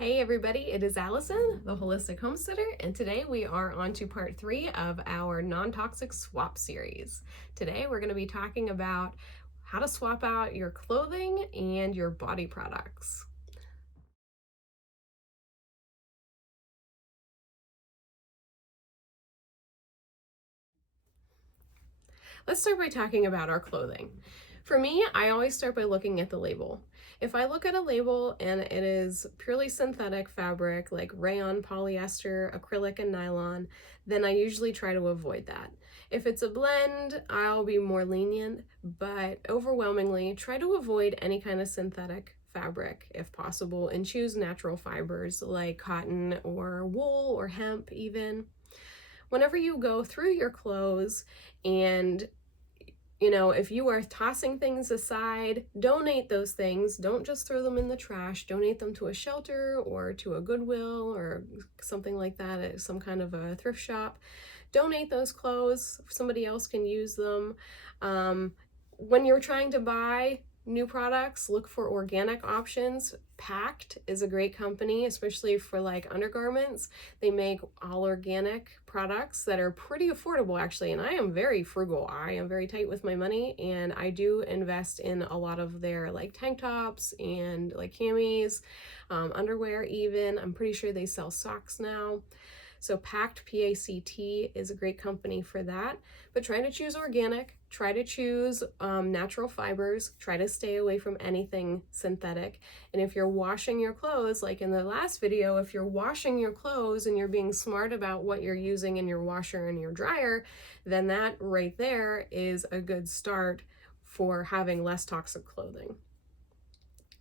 Hey everybody, it is Allison, the Holistic Homesteader, and today we are on to part 3 of our non-toxic swap series. Today we're going to be talking about how to swap out your clothing and your body products. Let's start by talking about our clothing. For me, I always start by looking at the label. If I look at a label and it is purely synthetic fabric like rayon, polyester, acrylic, and nylon, then I usually try to avoid that. If it's a blend, I'll be more lenient, but overwhelmingly try to avoid any kind of synthetic fabric if possible and choose natural fibers like cotton or wool or hemp even. Whenever you go through your clothes and if you are tossing things aside, donate those things. Don't just throw them in the trash. Donate them to a shelter or to a Goodwill or something like that at some kind of a thrift shop. Donate those clothes. Somebody else can use them. When you're trying to buy new products, look for organic options. Pact is a great company, especially for like undergarments. They make all organic products that are pretty affordable actually, and I am very frugal. I am very tight with my money, and I do invest in a lot of their like tank tops and like camis, underwear even. I'm pretty sure they sell socks now. So Pact, P-A-C-T, is a great company for that. But try to choose organic, try to choose natural fibers, try to stay away from anything synthetic. And if you're washing your clothes, like in the last video, if you're washing your clothes and you're being smart about what you're using in your washer and your dryer, then that right there is a good start for having less toxic clothing.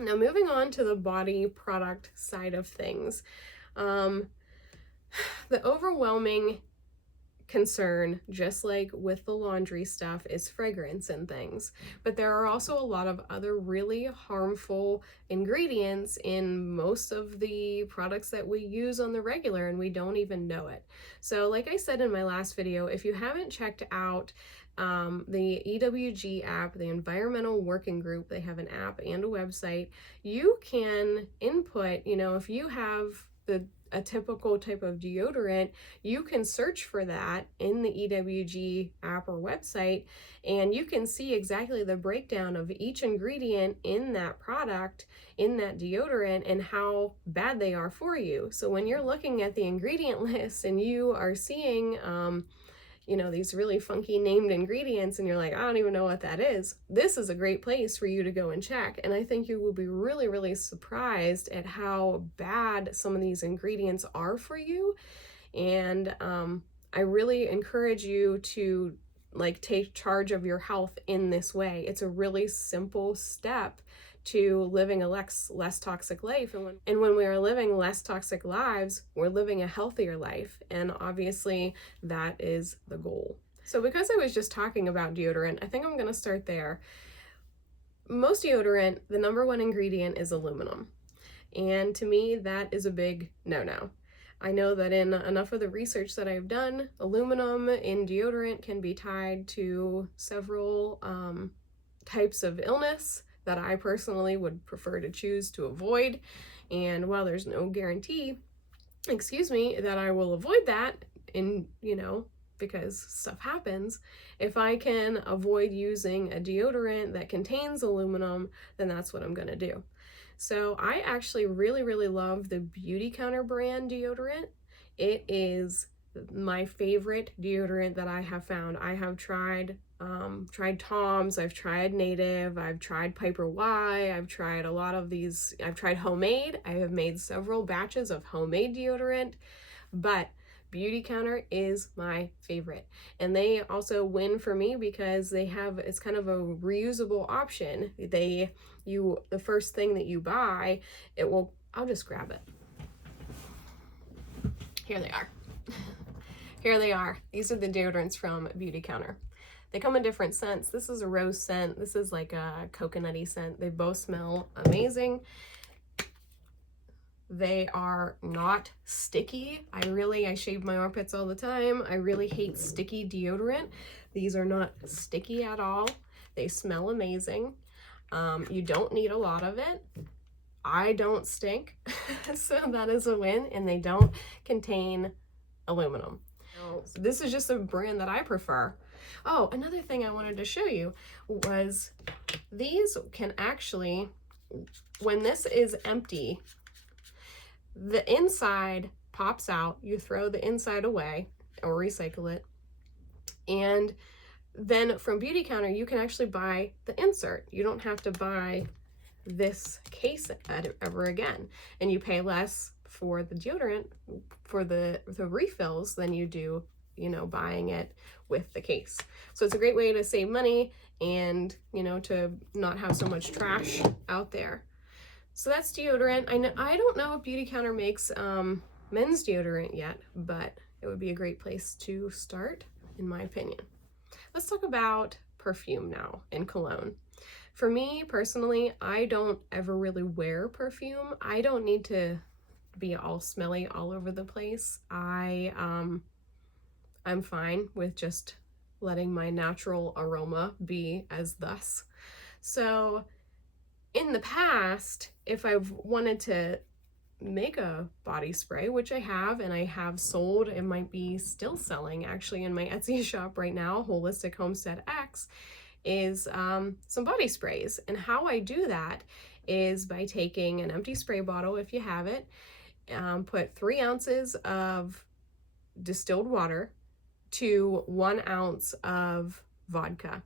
Now moving on to the body product side of things. The overwhelming concern, just like with the laundry stuff, is fragrance and things. But there are also a lot of other really harmful ingredients in most of the products that we use on the regular, and we don't even know it. So like I said in my last video, if you haven't checked out the EWG app, the Environmental Working Group, they have an app and a website. You can input, if you have a typical type of deodorant, you can search for that in the EWG app or website, and you can see exactly the breakdown of each ingredient in that product, in that deodorant, and how bad they are for you. So when you're looking at the ingredient list and you are seeing these really funky named ingredients and you're like, I don't even know what that is, this is a great place for you to go and check. And I think you will be really, really surprised at how bad some of these ingredients are for you. And I really encourage you to take charge of your health in this way. It's a really simple step to living a less toxic life. And when we are living less toxic lives, we're living a healthier life. And obviously that is the goal. So because I was just talking about deodorant, I think I'm going to start there. Most deodorant, the number one ingredient is aluminum. And to me, that is a big no-no. I know that in enough of the research that I've done, aluminum in deodorant can be tied to several types of illness that I personally would prefer to choose to avoid. And while there's no guarantee, that I will avoid that because stuff happens, if I can avoid using a deodorant that contains aluminum, then that's what I'm gonna do. So I actually really, really love the Beauty Counter brand deodorant. It is my favorite deodorant that I have found. I have tried Tom's, I've tried Native, I've tried Piper Y, I've tried a lot of these, I've tried homemade. I have made several batches of homemade deodorant, but Beauty Counter is my favorite. And they also win for me because it's kind of a reusable option. The first thing that you buy, I'll just grab it. Here they are. Here they are. These are the deodorants from Beauty Counter. They come in different scents. This is a rose scent. This is like a coconutty scent. They both smell amazing. They are not sticky. I shave my armpits all the time. I really hate sticky deodorant. These are not sticky at all. They smell amazing. You don't need a lot of it. I don't stink, so that is a win, and they don't contain aluminum. So this is just a brand that I prefer. Oh, another thing I wanted to show you was these can actually, when this is empty, the inside pops out. You throw the inside away or recycle it, and then from Beauty Counter you can actually buy the insert. You don't have to buy this case ever again, and you pay less for the deodorant, for the refills, than you do, you know, buying it with the case. So it's a great way to save money and, you know, to not have so much trash out there. So that's deodorant. I don't know if Beauty Counter makes men's deodorant yet, but it would be a great place to start, in my opinion. Let's talk about perfume now and cologne. For me personally, I don't ever really wear perfume. I don't need to be all smelly all over the place. I'm fine with just letting my natural aroma be as thus. So in the past, if I've wanted to make a body spray, which I have, and I have sold, it might be still selling actually in my Etsy shop right now, Holistic Homestead X, is some body sprays. And how I do that is by taking an empty spray bottle, if you have it, put 3 ounces of distilled water to 1 ounce of vodka,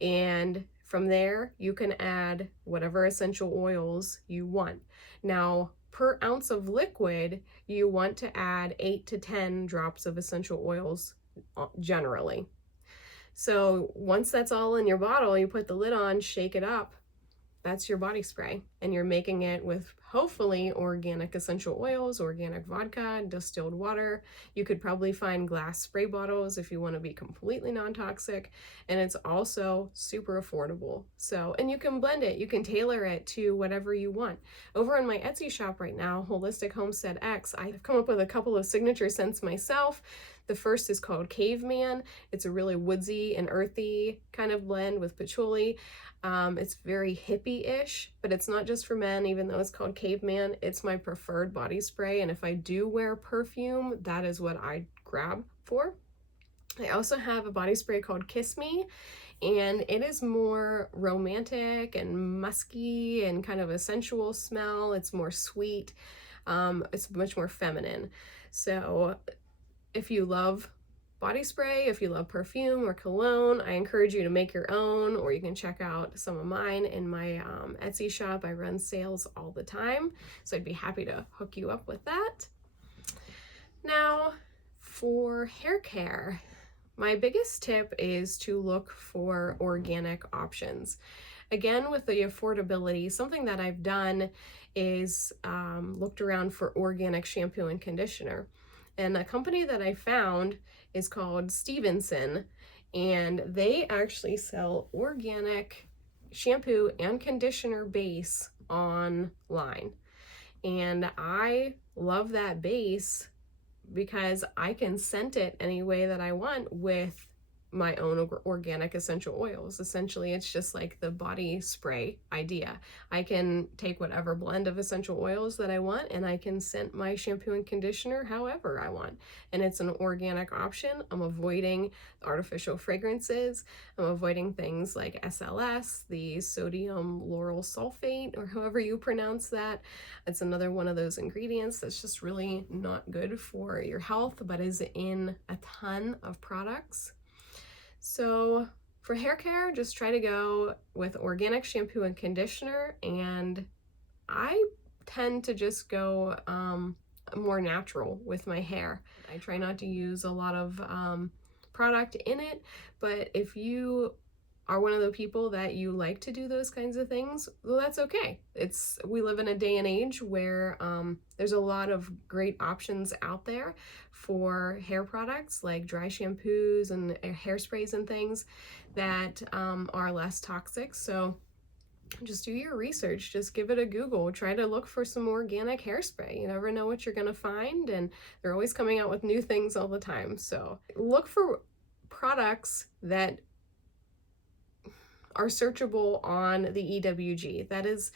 and from there you can add whatever essential oils you want. Now, per ounce of liquid, you want to add 8 to 10 drops of essential oils generally. So once that's all in your bottle, you put the lid on, shake it up, that's your body spray. And you're making it with hopefully organic essential oils, organic vodka, distilled water. You could probably find glass spray bottles if you want to be completely non-toxic. And it's also super affordable. So, and you can blend it, you can tailor it to whatever you want. Over on my Etsy shop right now, Holistic Homestead X, I've come up with a couple of signature scents myself. The first is called Caveman. It's a really woodsy and earthy kind of blend with patchouli. It's very hippie-ish, but it's not just for men, even though it's called Caveman. It's my preferred body spray, and if I do wear perfume, that is what I grab for. I also have a body spray called Kiss Me, and it is more romantic and musky and kind of a sensual smell. It's more sweet. It's much more feminine. So if you love body spray, if you love perfume or cologne, I encourage you to make your own, or you can check out some of mine in my Etsy shop. I run sales all the time, so I'd be happy to hook you up with that. Now, for hair care, my biggest tip is to look for organic options. Again, with the affordability, something that I've done is looked around for organic shampoo and conditioner. And a company that I found is called Stevenson, and they actually sell organic shampoo and conditioner base online. And I love that base because I can scent it any way that I want with my own organic essential oils. Essentially, it's just like the body spray idea. I can take whatever blend of essential oils that I want, and I can scent my shampoo and conditioner however I want. And it's an organic option. I'm avoiding artificial fragrances. I'm avoiding things like SLS, the sodium lauryl sulfate, or however you pronounce that. It's another one of those ingredients that's just really not good for your health, but is in a ton of products. So for hair care, just try to go with organic shampoo and conditioner, and I tend to just go more natural with my hair. I try not to use a lot of product in it, but if you are one of the people that you like to do those kinds of things, well, that's okay. We live in a day and age where there's a lot of great options out there for hair products like dry shampoos and hairsprays and things that are less toxic. So just do your research, just give it a Google, try to look for some organic hairspray. You never know what you're gonna find, and they're always coming out with new things all the time. So look for products that are searchable on the EWG. That is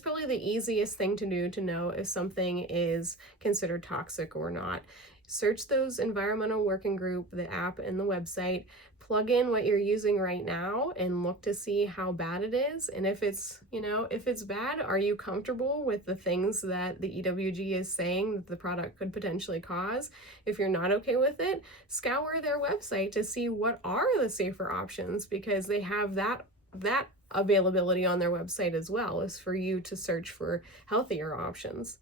probably the easiest thing to do to know if something is considered toxic or not. Search those environmental working group, the app and the website, plug in what you're using right now and look to see how bad it is. And if it's, if it's bad, are you comfortable with the things that the EWG is saying that the product could potentially cause? If you're not okay with it, scour their website to see what are the safer options, because they have that availability on their website as well, is for you to search for healthier options.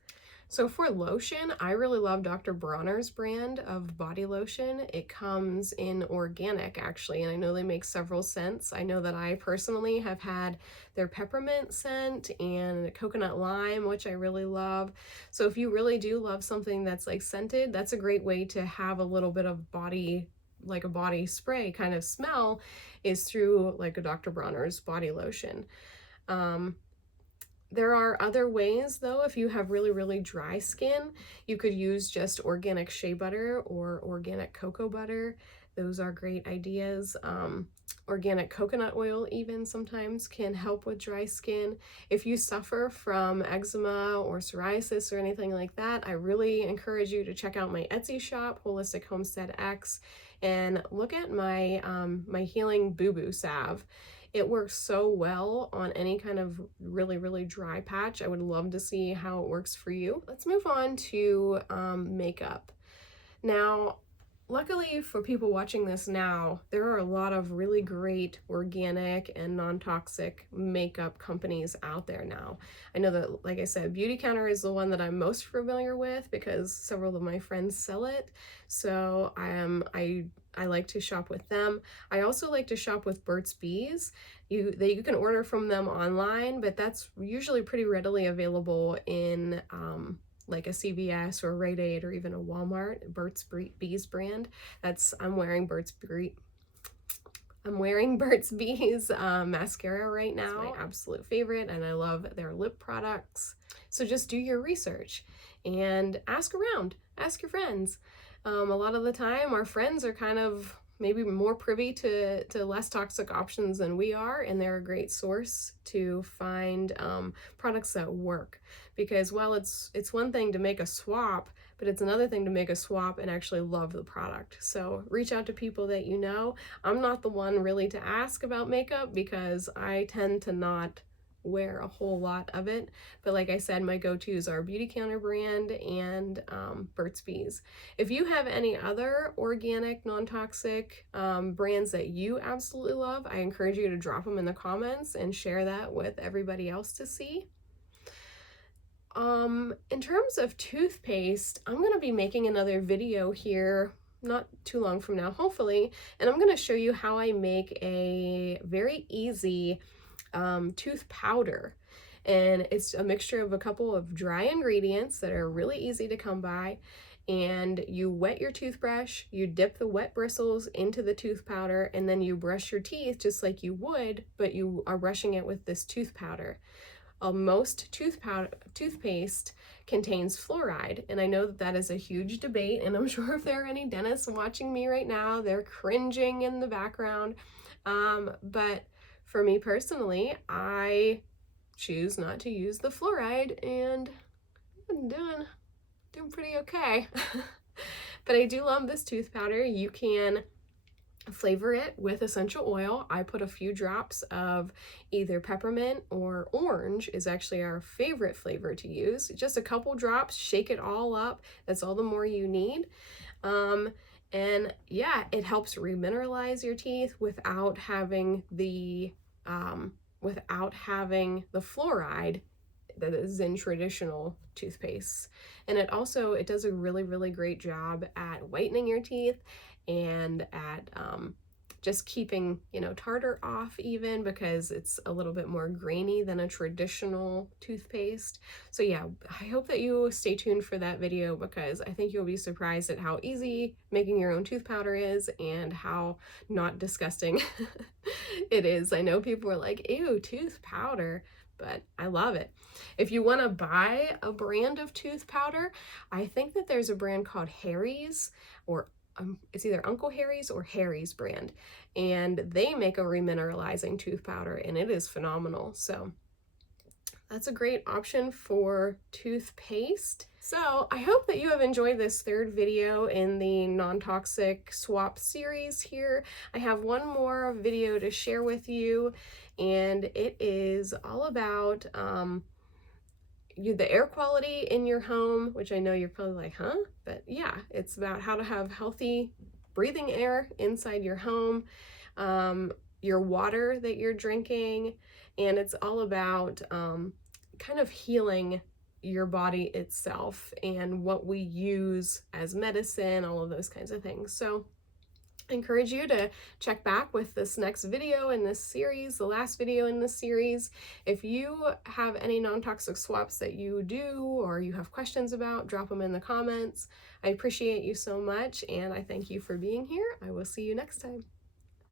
So for lotion, I really love Dr. Bronner's brand of body lotion. It comes in organic, actually, and I know they make several scents. I know that I personally have had their peppermint scent and coconut lime, which I really love. So if you really do love something that's like scented, that's a great way to have a little bit of body, like a body spray kind of smell, is through like a Dr. Bronner's body lotion. There are other ways though. If you have really, really dry skin, you could use just organic shea butter or organic cocoa butter. Those are great ideas. Organic coconut oil even sometimes can help with dry skin. If you suffer from eczema or psoriasis or anything like that, I really encourage you to check out my Etsy shop, Holistic Homestead X, and look at my my healing boo-boo salve. It works so well on any kind of really, really dry patch. I would love to see how it works for you. Let's move on to makeup. Now, luckily for people watching this now, there are a lot of really great organic and non-toxic makeup companies out there now. I know that, like I said, Beauty Counter is the one that I'm most familiar with because several of my friends sell it. So I like to shop with them. I also like to shop with Burt's Bees. You can order from them online, but that's usually pretty readily available in like a CVS or Rite Aid or even a Walmart. Burt's Bees brand. I'm wearing Burt's Bees mascara right now. It's my absolute favorite, and I love their lip products. So just do your research and ask around, ask your friends. A lot of the time our friends are kind of maybe more privy to less toxic options than we are, and they're a great source to find products that work. Because while it's one thing to make a swap, but it's another thing to make a swap and actually love the product. So reach out to people that you know. I'm not the one really to ask about makeup because I tend to not wear a whole lot of it, but like I said, my go-tos are Beauty Counter brand and Burt's Bees. If you have any other organic, non-toxic brands that you absolutely love, I encourage you to drop them in the comments and share that with everybody else to see. In terms of toothpaste, I'm going to be making another video here not too long from now, hopefully, and I'm going to show you how I make a very easy tooth powder. And it's a mixture of a couple of dry ingredients that are really easy to come by. And you wet your toothbrush, you dip the wet bristles into the tooth powder, and then you brush your teeth just like you would, but you are brushing it with this tooth powder. Most toothpaste contains fluoride, and I know that is a huge debate, and I'm sure if there are any dentists watching me right now, they're cringing in the background. But for me personally, I choose not to use the fluoride, and I'm doing pretty okay. But I do love this tooth powder. You can flavor it with essential oil. I put a few drops of either peppermint or orange is actually our favorite flavor to use. Just a couple drops, shake it all up. That's all the more you need. And yeah, it helps remineralize your teeth without having the fluoride that is in traditional toothpaste. And it does a really, really great job at whitening your teeth and at just keeping, tartar off, even because it's a little bit more grainy than a traditional toothpaste. So yeah, I hope that you stay tuned for that video, because I think you'll be surprised at how easy making your own tooth powder is and how not disgusting it is. I know people are like, ew, tooth powder, but I love it. If you want to buy a brand of tooth powder, I think that there's a brand called Harry's or it's either Uncle Harry's or Harry's brand, and they make a remineralizing tooth powder, and it is phenomenal. So that's a great option for toothpaste. So I hope that you have enjoyed this third video in the non-toxic swap series here. I have one more video to share with you, and it is all about the air quality in your home, which I know you're probably like, huh? But yeah, it's about how to have healthy breathing air inside your home, your water that you're drinking, and it's all about kind of healing your body itself and what we use as medicine, all of those kinds of things. So I encourage you to check back with this next video in this series, the last video in this series. If you have any non-toxic swaps that you do or you have questions about, drop them in the comments. I appreciate you so much, and I thank you for being here. I will see you next time.